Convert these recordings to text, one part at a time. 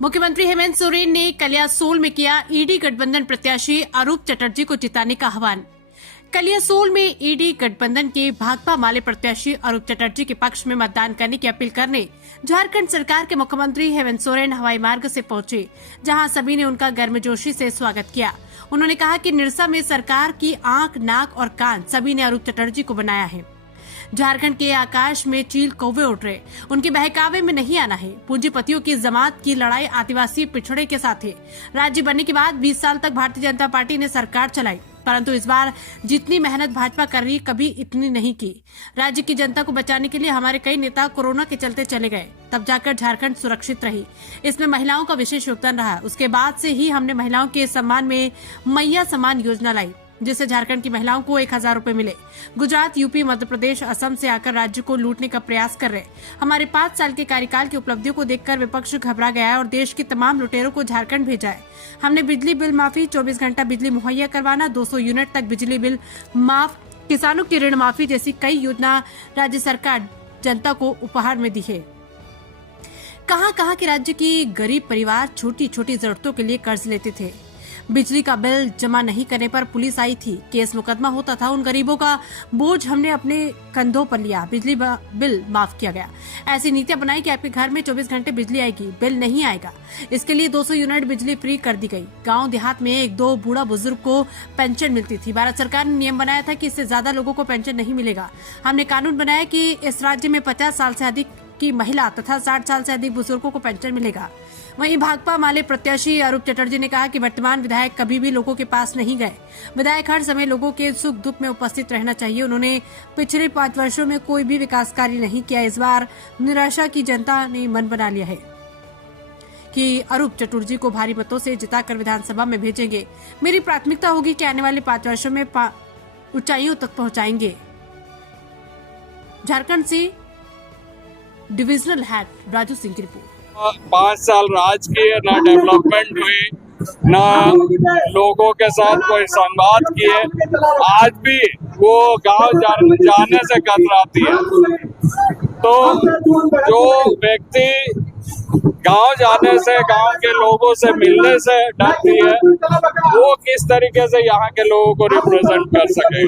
मुख्यमंत्री हेमंत सोरेन ने कलियासोल में किया ईडी गठबंधन प्रत्याशी अरूप चटर्जी को जिताने का आह्वान। कलियासोल में ईडी गठबंधन के भाकपा माले प्रत्याशी अरूप चटर्जी के पक्ष में मतदान करने की अपील करने झारखंड सरकार के मुख्यमंत्री हेमंत सोरेन हवाई मार्ग से पहुंचे, जहां सभी ने उनका गर्मजोशी से स्वागत किया। उन्होंने कहा कि निरसा में सरकार की आंख, नाक और कान सभी ने अरूप चटर्जी को बनाया है। झारखंड के आकाश में चील कौवे उड़ रहे, उनके बहकावे में नहीं आना है। पूंजीपतियों की जमात की लड़ाई आदिवासी पिछड़े के साथ है। राज्य बनने के बाद 20 साल तक भारतीय जनता पार्टी ने सरकार चलाई, परंतु इस बार जितनी मेहनत भाजपा कर रही कभी इतनी नहीं की। राज्य की जनता को बचाने के लिए हमारे कई नेता कोरोना के चलते चले गए, तब जाकर झारखंड सुरक्षित रही। इसमें महिलाओं का विशेष योगदान रहा। उसके बाद से ही हमने महिलाओं के सम्मान में मैया सम्मान योजना लाई, जिससे झारखंड की महिलाओं को 1000 रुपए मिले। गुजरात, यूपी, मध्य प्रदेश, असम से आकर राज्य को लूटने का प्रयास कर रहे। हमारे 5 साल के कार्यकाल की उपलब्धियों को देखकर विपक्ष घबरा गया है और देश के तमाम लुटेरों को झारखंड भेजा है। हमने बिजली बिल माफी, 24 घंटा बिजली मुहैया करवाना, 200 यूनिट तक बिजली बिल माफ, किसानों की ऋण माफी जैसी कई योजना राज्य सरकार जनता को उपहार में दी है। कहां कि राज्य की गरीब परिवार छोटी छोटी जरूरतों के लिए कर्ज लेते थे। बिजली का बिल जमा नहीं करने पर पुलिस आई थी, केस मुकदमा होता था। उन गरीबों का बोझ हमने अपने कंधों पर लिया, बिजली बिल माफ किया गया। ऐसी नीतियां बनाई कि आपके घर में 24 घंटे बिजली आएगी, बिल नहीं आएगा। इसके लिए 200 यूनिट बिजली फ्री कर दी गई। गांव देहात में 1-2 बूढ़ा बुजुर्ग को पेंशन मिलती थी। भारत सरकार ने नियम बनाया था कि इससे ज्यादा लोगों को पेंशन नहीं मिलेगा। हमने कानून बनाया कि इस राज्य में 50 साल से अधिक की महिला तथा 60 साल से अधिक बुजुर्गों को पेंशन मिलेगा। वहीं भाकपा माले प्रत्याशी अरूप चटर्जी ने कहा कि वर्तमान विधायक कभी भी लोगों के पास नहीं गए। विधायक हर समय लोगों के सुख दुख में उपस्थित रहना चाहिए। उन्होंने पिछले 5 वर्षों में कोई भी विकास कार्य नहीं किया। इस बार निराशा की जनता ने मन बना लिया है कि अरूप चटर्जी को भारी मतों से जिताकर विधानसभा में भेजेंगे। मेरी प्राथमिकता होगी कि आने वाले 5 वर्षों में ऊंचाइयों तक पहुंचाएंगे। झारखंड से डिविजनल हेड राजू सिंह की रिपोर्ट। 5 साल राज किए, ना डेवलपमेंट हुई, ना लोगों के साथ कोई संवाद किए। आज भी वो गांव जाने से कतराती है। तो जो व्यक्ति गांव जाने से, गांव के लोगों से मिलने से डरती है, वो किस तरीके से यहाँ के लोगों को रिप्रेजेंट कर सके।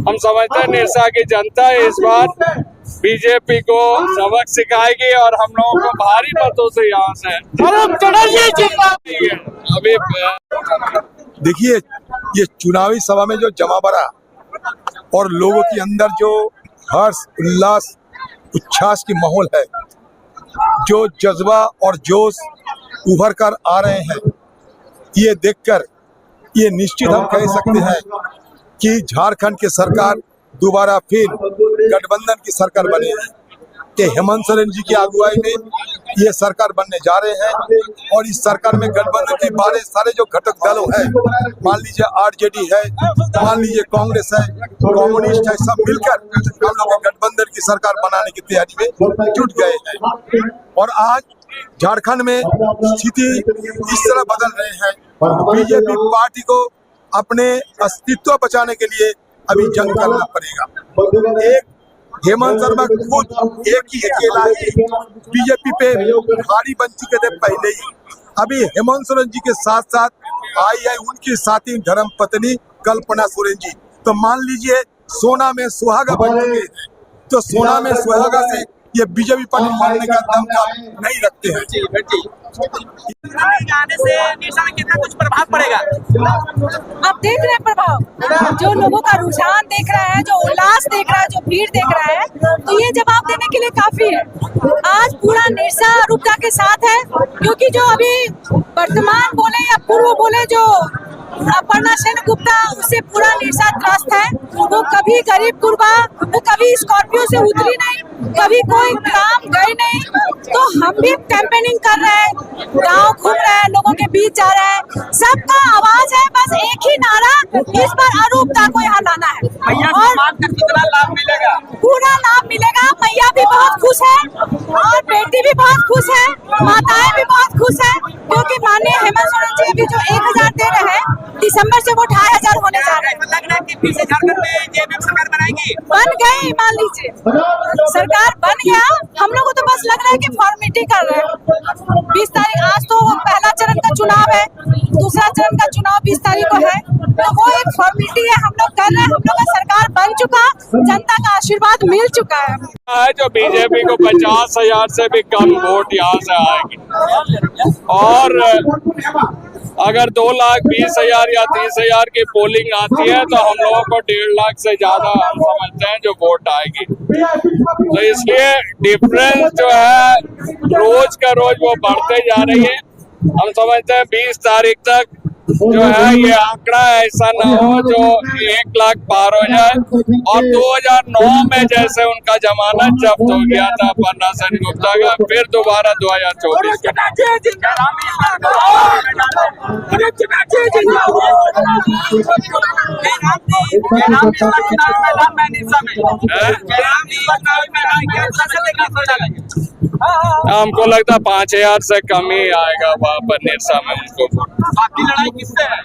हम समझते हैं निरसा की जनता इस बार बीजेपी को सबक सिखाएगी और हम लोगों को भारी मतों से यहाँ से अभी देखिए, ये चुनावी सभा में जो जमा बड़ा और लोगों के अंदर जो हर्ष, उल्लास, उच्छ्वास की माहौल है, जो जज्बा और जोश उभर कर आ रहे हैं, ये देखकर ये निश्चित हम कह सकते हैं कि झारखंड की सरकार दोबारा फिर गठबंधन की सरकार बनेगी। कि हेमंत सोरेन जी की अगुवाई में ये सरकार बनने जा रहे हैं और इस सरकार में गठबंधन के बारे सारे जो घटक दलों हैं, मान लीजिए आरजेडी है, मान लीजिए कांग्रेस है, कम्युनिस्ट है, सब मिलकर हम लोग गठबंधन की सरकार बनाने की तैयारी में जुट गए हैं। और आज झारखंड में स्थिति इस तरह बदल रहे हैं, बीजेपी पार्टी को अपने अस्तित्व बचाने के लिए अभी जंग करना पड़ेगा। एक हेमंत शर्मा खुद एक ही अकेला ही बीजेपी पे भारी बन चुके थे पहले ही। अभी हेमंत सोरेन जी के साथ साथ आई है उनकी साथी धर्म पत्नी कल्पना सोरेन जी। तो मान लीजिए सोना में सुहागा बन चुके हैं, तो सोना में सुहागा से ये बीजेपी पार्टी मारने का दम नहीं रखते हैं। आने से निरसा में कितना कुछ प्रभाव पड़ेगा? आप देख रहे हैं प्रभाव, जो लोगों का रुझान देख रहा है, जो उल्लास देख रहा है, जो भीड़ देख रहा है, तो ये जवाब देने के लिए काफी है। आज पूरा निरसा अरूपा के साथ है, क्योंकि जो अभी वर्तमान बोले या पूर्व बोले जो अपर्णा सेनगुप्ता, उससे पूरा निरसा त्रस्त है। वो कभी गरीब गुरबा, वो कभी स्कॉर्पियो से उतरी नहीं, कभी कोई काम गए नहीं। तो हम भी कैंपेनिंग कर रहे हैं, गांव घूम रहे हैं, लोगों के बीच जा रहे हैं। सबका आवाज है, बस एक ही नारा, इस बार अरूपा को यहाँ लाना है। और कितना लाभ मिलेगा? पूरा लाभ मिलेगा। मैया भी बहुत खुश है और बेटी भी बहुत खुश है, माताएं भी बहुत खुश है, क्योंकि माननीय हेमंत सोरेन जी भी जो 1000 दे रहे हैं, दिसंबर से वो 2500 होने जा रहे हैं। लग रहा है कि फिर से झारखंड में जेडीयू सरकार बनाएगी। बन गई, मान लीजिए सरकार बन गया। हम लोग को तो बस लग रहा है कि फॉर्मेलिटी कर रहे हैं। 20 तारीख आज तो चुनाव है, दूसरा चरण का चुनाव 20 तारीख को है, तो वो एक फॉर्मेलिटी है, हम लोग कर रहे हैं। हम लोग का सरकार बन चुका, जनता का आशीर्वाद मिल चुका है। जो बीजेपी को 50,000 से भी कम वोट यहाँ से आएगी, और अगर 2,20,000 या 30,000 की पोलिंग आती है तो हम लोगों को 1.5 लाख से ज्यादा हम समझते हैं जो वोट आएगी। तो इसलिए डिफरेंस जो है रोज का रोज वो बढ़ते जा रही है। हम समझते हैं 20 तारीख तक जो है ये आंकड़ा ऐसा न हो जो 1 लाख पार हो जाए, और 2009 में जैसे उनका जमानत जब्त हो गया था पन्ना सेन गुप्ता का, फिर दोबारा 2024 हमको लगता 5,000 से कम ही आएगा वहाँ पर निरसा में उनको। बाकी लड़ाई किससे है?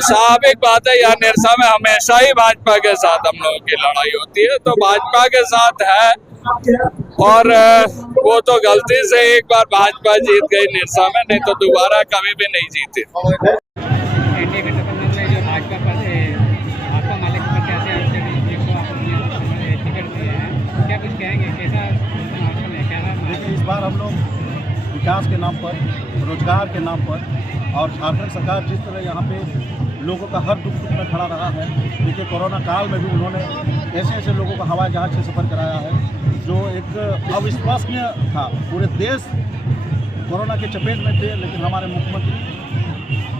स्वाभाविक बात है यार, निरसा में हमेशा ही भाजपा के साथ हम लोगों की लड़ाई होती है, तो भाजपा के साथ है। और वो तो गलती से एक बार भाजपा जीत गई निरसा में, नहीं तो दोबारा कभी भी नहीं जीती। एनडीए गठबंधन में जो भाजपा पर से आपका मालिक प्रत्याशी जिनको आपने टिकट दिए हैं, क्या कुछ कहेंगे, कैसा देखिए, इस बार हम लोग विकास के नाम पर, रोजगार के नाम पर, और झारखंड सरकार जिस तरह यहाँ पे लोगों का हर दुख सुख में खड़ा रहा है। देखिए, कोरोना काल में भी उन्होंने ऐसे ऐसे लोगों को हवाई जहाज से सफ़र कराया है जो एक अविश्वसनीय था। पूरे देश कोरोना के चपेट में थे, लेकिन हमारे मुख्यमंत्री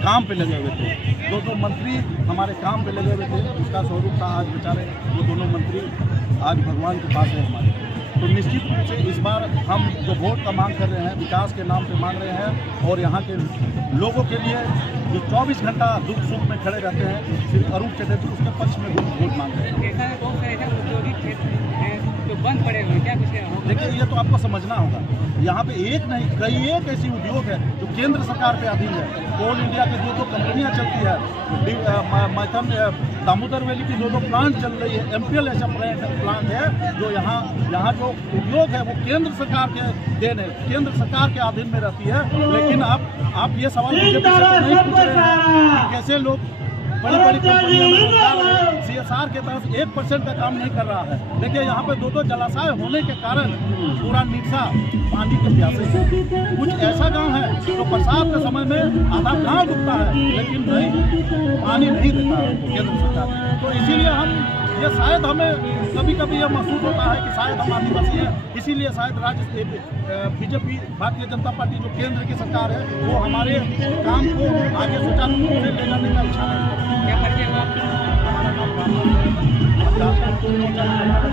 काम पे लगे हुए थे। दो मंत्री हमारे काम पे लगे हुए थे, उसका स्वरूप था आज बेचारे वो दोनों मंत्री आज भगवान के पास है हमारे। तो निश्चित रूप से इस बार हम जो वोट का मांग कर रहे हैं, विकास के नाम पे मांग रहे हैं, और यहाँ के लोगों के लिए जो 24 घंटा दुख सुख में खड़े रहते हैं, सिर्फ अरूप चटर्जी उसके पक्ष में वोट मांग रहे हैं। ऐसा बहुत सारे ऐसे औद्योगिक क्षेत्र हैं जो बंद पड़े हुए, क्या कुछ देखिए, ये तो आपको समझना होगा, यहाँ पे एक नहीं कई एक ऐसी उद्योग है जो केंद्र सरकार पे अधीन है। कोल इंडिया की जो कंपनियाँ चलती है, दामोदर वैली की जो प्लांट चल रही है, MPL ऐसा प्लांट है जो यहाँ जो उद्योग है वो केंद्र सरकार के देन है, केंद्र सरकार के अधीन में रहती है। लेकिन आप ये सवाल बीजेपी से तो नहीं पूछ रहे हैं कि कैसे लोग बड़ी बड़ी कंपनियों में रोजगार है, CSR के तहत 1% का काम नहीं कर रहा है। देखिए, यहाँ पे 2 जलाशय होने के कारण पूरा निरसा पानी के प्यासे है। कुछ ऐसा गांव है जो बरसात के समय में आधा गांव डूबता है, लेकिन नहीं, पानी नहीं देता है केंद्र सरकार। तो इसीलिए ये शायद हमें कभी कभी यह महसूस होता है कि शायद हम आदिवासी हैं, इसीलिए शायद राज्य बीजेपी भारतीय जनता पार्टी जो केंद्र की सरकार है वो हमारे काम को आगे सुचारू रूप से ले जाने का इच्छा नहीं है। क्या परिचय हुआ? हमारा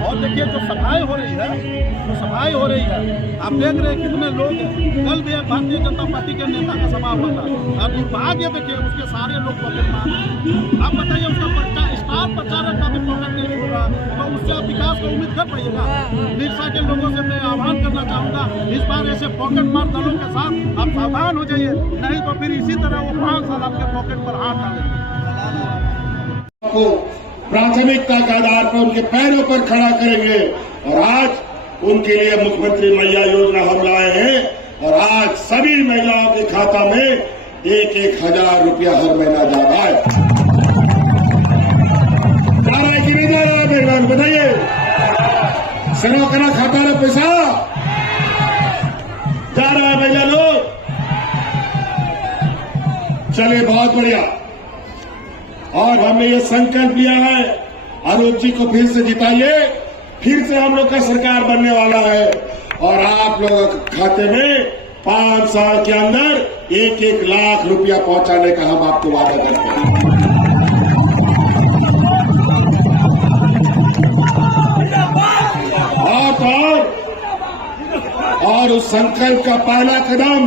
और देखिए, जो सफाई हो रही है, आप देख रहे हैं कितने लोग हैं। कल भी एक भारतीय जनता पार्टी के नेता का सभा हुआ था, और दुर्भाग्य देखिए उसके सारे लोग पॉकेट मार। आप बताइए, उसका स्टार प्रचारक का भी पॉकेट नहीं छोड़ रहा, तो उससे आप विकास की उम्मीद कर पाइएगा। निरसा के लोगों से मैं आह्वान करना चाहूँगा, इस बार ऐसे पॉकेट मार दलों के साथ आप सावधान हो जाइए, नहीं तो फिर इसी तरह वो 5 साल आपके पॉकेट पर हाथ डालेंगे। प्राथमिकता के आधार पर उनके पैरों पर खड़ा करेंगे, और आज उनके लिए मुख्यमंत्री मैया योजना हम लाए हैं, और आज सभी महिलाओं के खाता में 1,000 रुपया हर महीना जा रहा है। जा रहा है कि नहीं जा रहा है मेरे बात बताइए? सरो करा खाता रहा पैसा जा रहा है भैया लोग। चलिए, बहुत बढ़िया। और हमने ये संकल्प लिया है, अरूप जी को फिर से जिताइए, फिर से हम लोग का सरकार बनने वाला है, और आप लोगों के खाते में 5 साल के अंदर 1-1 लाख रुपया पहुंचाने का हम आपको वादा करते हैं। और उस संकल्प का पहला कदम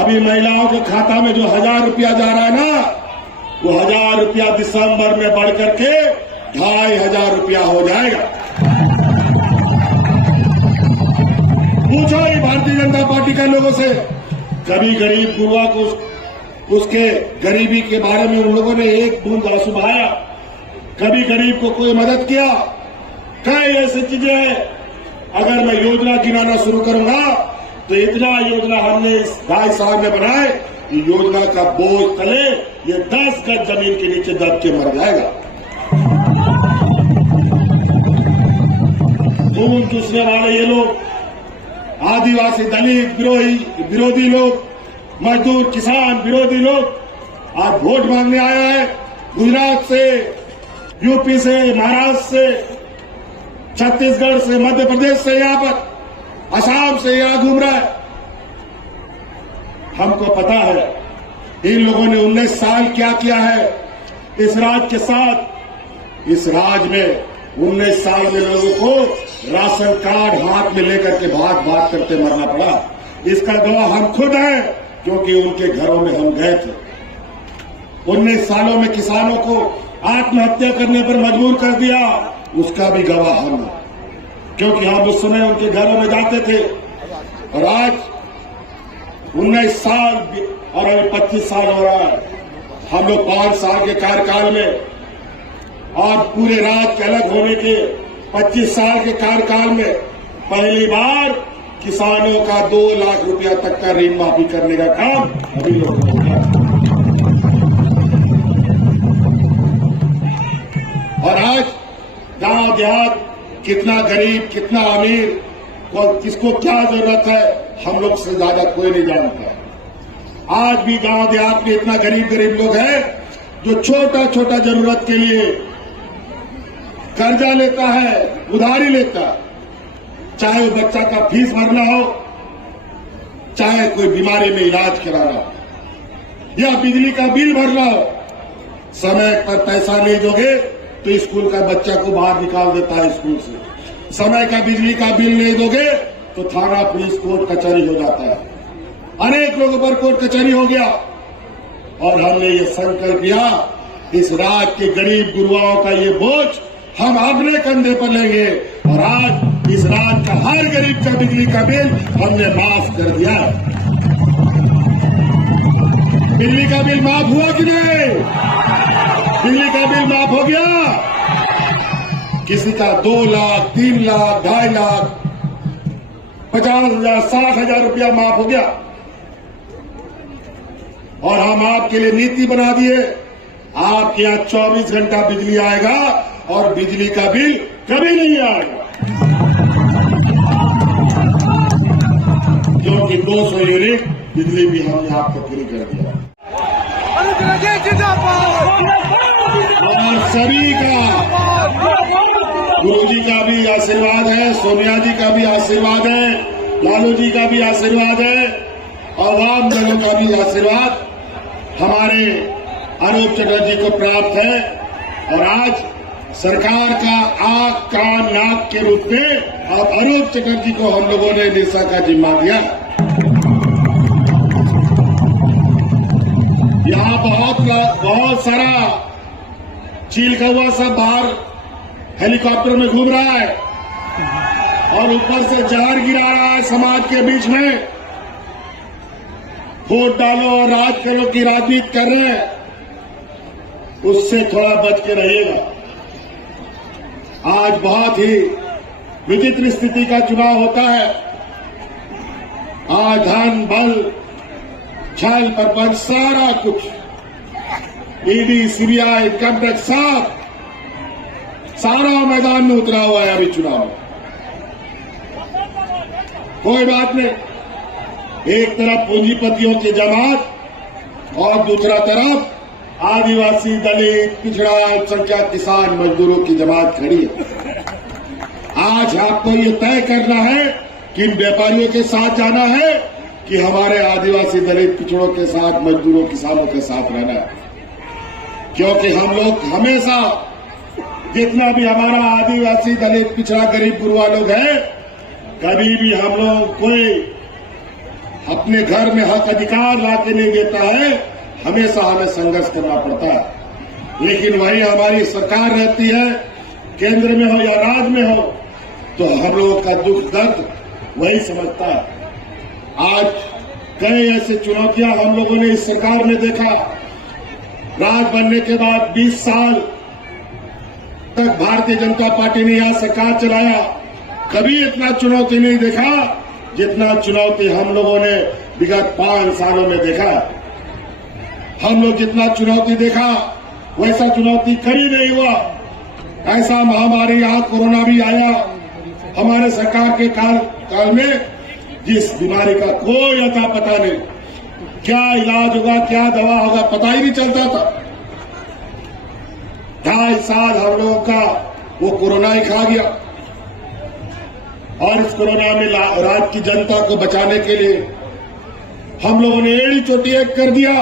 अभी महिलाओं के खाता में जो 1,000 रुपया जा रहा है ना, वो 1,000 रुपया दिसंबर में बढ़ करके 2,500 रुपया हो जाएगा। पूछो ये भारतीय जनता पार्टी के लोगों से, कभी गरीब गुरुआ को उसके गरीबी के बारे में उन लोगों ने एक बूंद आंसू बहाया? कभी गरीब को कोई मदद किया? कई ऐसी चीजें हैं, अगर मैं योजना गिनाना शुरू करूंगा तो इतना योजना हमने इस 2.5 साल में बनाए, योजना का बोझ तले ये 10 गज जमीन के नीचे दब के मर जाएगा। खून चूसने वाले ये लोग, आदिवासी दलित विरोधी लोग, मजदूर किसान विरोधी लोग आज वोट मांगने आया है। गुजरात से, यूपी से, महाराष्ट्र से, छत्तीसगढ़ से, मध्य प्रदेश से, यहाँ पर असम से यहाँ घूम रहा है। हमको पता है इन लोगों ने 19 साल क्या किया है इस राज्य के साथ। इस राज्य में 19 साल में लोगों को राशन कार्ड हाथ में लेकर के भाग करते मरना पड़ा। इसका गवाह हम खुद हैं, क्योंकि उनके घरों में हम गए थे। 19 सालों में किसानों को आत्महत्या करने पर मजबूर कर दिया, उसका भी गवाह हम हैं, क्योंकि हम उस समय उनके घरों में जाते थे। और आज 19 साल और अभी 25 साल हो रहा है। हम लोग 5 साल के कार्यकाल में और पूरे राज्य के अलग होने के 25 साल के कार्यकाल में पहली बार किसानों का 2 लाख रुपया तक का ऋण माफी करने का काम अभी लोगों को किया। और आज गांव देहात कितना गरीब कितना अमीर और किसको क्या जरूरत है, हम लोग से ज्यादा कोई नहीं जानता। आज भी गांव देहात में इतना गरीब लोग हैं जो छोटा छोटा जरूरत के लिए कर्जा लेता है, उधारी लेता है, चाहे वो बच्चा का फीस भरना हो, चाहे कोई बीमारी में इलाज कराना हो, या बिजली का बिल भरना हो। समय पर पैसा नहीं दोगे तो स्कूल का बच्चा को बाहर निकाल देता है स्कूल से। समय का बिजली का बिल नहीं दोगे तो थाना पुलिस कोर्ट कचहरी हो जाता है। अनेक लोगों पर कोर्ट कचहरी हो गया। और हमने ये संकल्प लिया, इस राज्य के गरीब गुरुआओं का ये बोझ हम अपने कंधे पर लेंगे। और आज इस राज्य का हर गरीब का बिजली का बिल हमने माफ कर दिया। बिजली का बिल माफ हुआ कि नहीं? बिजली का बिल माफ हो गया। किसी का 2 लाख, 3 लाख, 2.5 लाख, 50,000, 60,000 रुपया माफ हो गया। और हम आपके लिए नीति बना दिए, आपके यहां 24 घंटा बिजली आएगा और बिजली का बिल कभी नहीं आएगा, क्योंकि 200 यूनिट बिजली भी हमने आपको फ्री कर दिया। और सभी का, गुरु जी का भी आशीर्वाद है, सोनिया जी का भी आशीर्वाद है, लालू जी का भी आशीर्वाद है, आवाम जनों का भी आशीर्वाद हमारे अनूप चटर्जी को प्राप्त है। और आज सरकार का आंख कान नाक के रूप में अब अनूप चटर्जी को हम लोगों ने निशा का जिम्मा दिया। यहाँ बहुत सारा चील कौवा सब बाहर हेलीकॉप्टर में घूम रहा है और ऊपर से जहर गिरा रहा है समाज के बीच में। वोट डालो और राज करो की राजनीति कर रहे हैं, उससे थोड़ा बच के रहिएगा। आज बहुत ही विचित्र स्थिति का चुनाव होता है। आज धन बल छल प्रपंच सारा कुछ, ईडी सीबीआई इनकम टैक्स सारा मैदान में उतरा हुआ है अभी चुनाव में। कोई बात नहीं, एक तरफ पूंजीपतियों की जमात और दूसरा तरफ आदिवासी दलित पिछड़ा अल्पसंख्यक किसान मजदूरों की जमात खड़ी है। आज आपको ये तय करना है कि इन व्यापारियों के साथ जाना है कि हमारे आदिवासी दलित पिछड़ों के साथ मजदूरों किसानों के साथ रहना है। क्योंकि हम लोग हमेशा, जितना भी हमारा आदिवासी दलित पिछड़ा गरीब गुरुआ लोग हैं, कभी भी हम लोग कोई अपने घर में हक अधिकार लाके नहीं देता है, हमेशा हमें संघर्ष करना पड़ता है। लेकिन वही हमारी सरकार रहती है, केंद्र में हो या राज्य में हो, तो हम लोगों का दुख दर्द वही समझता है। आज कई ऐसे चुनौतियां हम लोगों ने इस सरकार में देखा। राज बनने के बाद 20 साल तक भारतीय जनता पार्टी ने यहां सरकार चलाया, कभी इतना चुनौती नहीं देखा जितना चुनौती हम लोगों ने विगत 5 सालों में देखा, हम लोग जितना चुनौती देखा वैसा चुनौती कभी नहीं हुआ। ऐसा महामारी यहाँ कोरोना भी आया हमारे सरकार के काल में, जिस बीमारी का कोई अता पता नहीं, क्या इलाज होगा क्या दवा होगा पता ही नहीं चलता था। 2.5 साल हम लोगों का वो कोरोना ही खा गया, और इस कोरोना में राज्य की जनता को बचाने के लिए हम लोगों ने एड़ी चोटी एक कर दिया,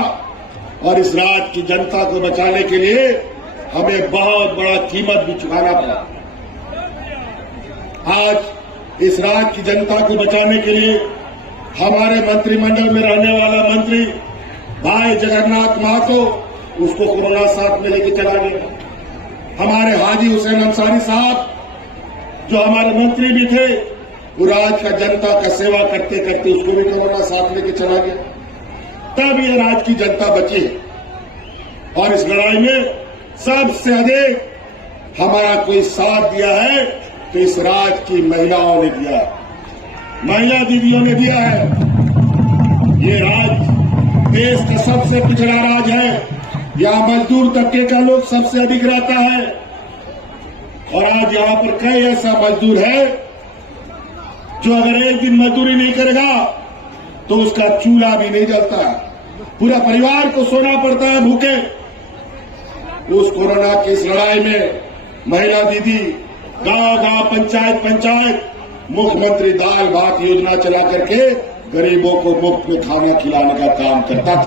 और इस राज्य की जनता को बचाने के लिए हमें बहुत बड़ा कीमत भी चुकाना पड़ा। आज इस राज्य की जनता को बचाने के लिए हमारे मंत्रिमंडल में रहने वाला मंत्री भाई जगन्नाथ महतो, उसको कोरोना साथ में लेके चला गया। हमारे हाजी हुसैन अंसारी साहब जो हमारे मंत्री भी थे, वो राज्य का जनता का सेवा करते करते उसको भी कोरोना साथ लेके चला गया। तब ये राज्य की जनता बची, और इस लड़ाई में सबसे अधिक हमारा कोई साथ दिया है तो इस राज्य की महिलाओं ने दिया है, महिला दीदियों ने दिया है। ये राज्य देश का सबसे पिछड़ा राज्य है, यहाँ मजदूर तबके का लोग सबसे अधिक रहता है, और आज यहाँ पर कई ऐसा मजदूर है जो अगर एक दिन मजदूरी नहीं करेगा तो उसका चूल्हा भी नहीं जलता है, पूरा परिवार को सोना पड़ता है भूखे। उस कोरोना की इस लड़ाई में महिला दीदी गांव-गांव, पंचायत मुख्यमंत्री दाल भात योजना चला करके गरीबों को मुफ्त में खाना खिलाने का काम करता था।